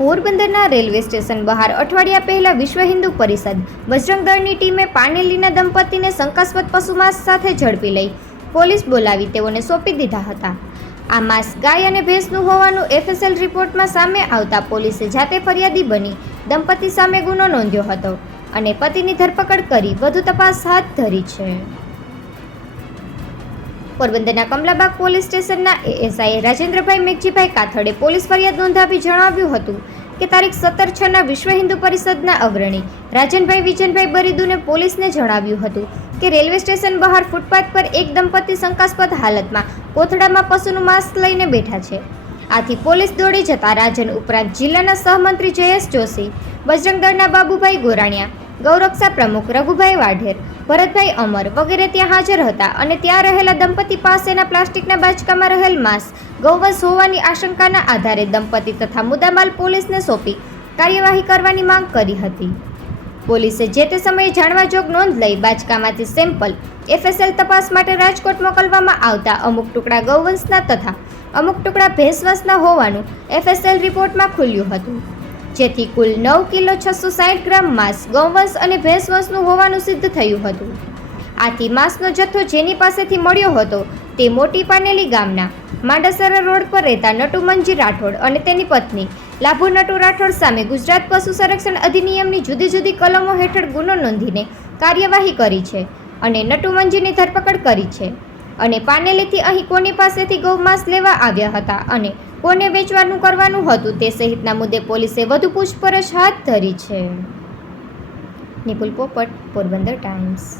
પોરબંદરના railway station બહાર અઠવાડિયા પહેલા વિશ્વ હિન્દુ પરિષદ. બજરંગદળની ટીમે પાનેલીના દંપતીને શંકાસ્પદ પશુમાંસ સાથે ઝડપી લઈ પોલીસ બોલાવી તેઓને સોંપી દીધા હતા. આ માંસ ગાય અને ભેંસનું હોવાનું એફએસએલ રિપોર્ટમાં સામે આવતા પોલીસે જાતે ફરિયાદી બની દંપતી સામે ગુનો નોંધ્યો હતો અને પતિની ધરપકડ કરી વધુ તપાસ હાથ ધરી છે. પોરબંદરના કમલાબાગ પોલીસ સ્ટેશનના એએસઆઈ રાજેન્દ્રભાઈ મેઘજીભાઈ કાથડે પોલીસ ફરિયાદ નોંધાવી જણાવ્યું હતું કે તારીખ સત્તર છના વિશ્વ હિન્દુ પરિષદના અગ્રણી રાજનભાઈ વિજનભાઈ બરીદુને પોલીસને જણાવ્યું હતું કે રેલવે સ્ટેશન બહાર ફૂટપાથ પર એક દંપતી શંકાસ્પદ હાલતમાં કોથળામાં પશુનું માંસ લઈને બેઠા છે. આથી પોલીસ દોડી જતા રાજન ઉપરાંત જિલ્લાના સહમંત્રી જયેશ જોશી બજરંગ દળના બાબુભાઈ ગોરાણીયા ગૌરક્ષા પ્રમુખ રઘુભાઈ વાઢેર, ભરતભાઈ અમર વગેરે ત્યાં હાજર હતા અને ત્યાં રહેલા દંપતી પાસેના પ્લાસ્ટિકના બાચકામાં રહેલ માંસ, ગૌવંશ હોવાની આશંકાના આધારે દંપતી તથા મુદ્દામાલ પોલીસને સોંપી કાર્યવાહી કરવાની માંગ કરી હતી. પોલીસે જે તે સમયે જાણવાજોગ નોંધ લઈ બાચકામાંથી સેમ્પલ એફએસએલ તપાસ માટે રાજકોટ મોકલવામાં આવતા અમુક ટુકડા ગૌવંશના તથા અમુક ટુકડા ભેંસવંશના હોવાનું એફએસએલ રિપોર્ટમાં ખુલ્યું હતું. જેથી કુલ નવ કિલો છસો સાઠ ગ્રામ માંસ, ગૌવંશ અને ભેંસવંશનું હોવાનું સિદ્ધ થયું હતું. આથી માંસનો જથ્થો જેની પાસેથી મળ્યો હતો તે મોટી પાનેલી ગામના માંડસરા રોડ પર રહેતા નટુમનજી રાઠોડ અને તેની પત્ની. લાભુ નટુ રાઠોડ સામે ગુજરાત પશુ સંરક્ષણ અધિનિયમની જુદી જુદી કલમો હેઠળ ગુનો નોંધીને કાર્યવાહી કરી છે અને નટુમનજીની ધરપકડ કરી છે. અને પાનેલીથી અહીં કોની પાસેથી ગૌમાંસ લેવા આવ્યા હતા અને કોને વેચવાનું કરવાનું હતું તે સહિતના મુદ્દે પોલીસે વધુ પૂછપરછ હાથ ધરી છે. નિપુલ પોપટ, પોરબંદર ટાઈમ્સ.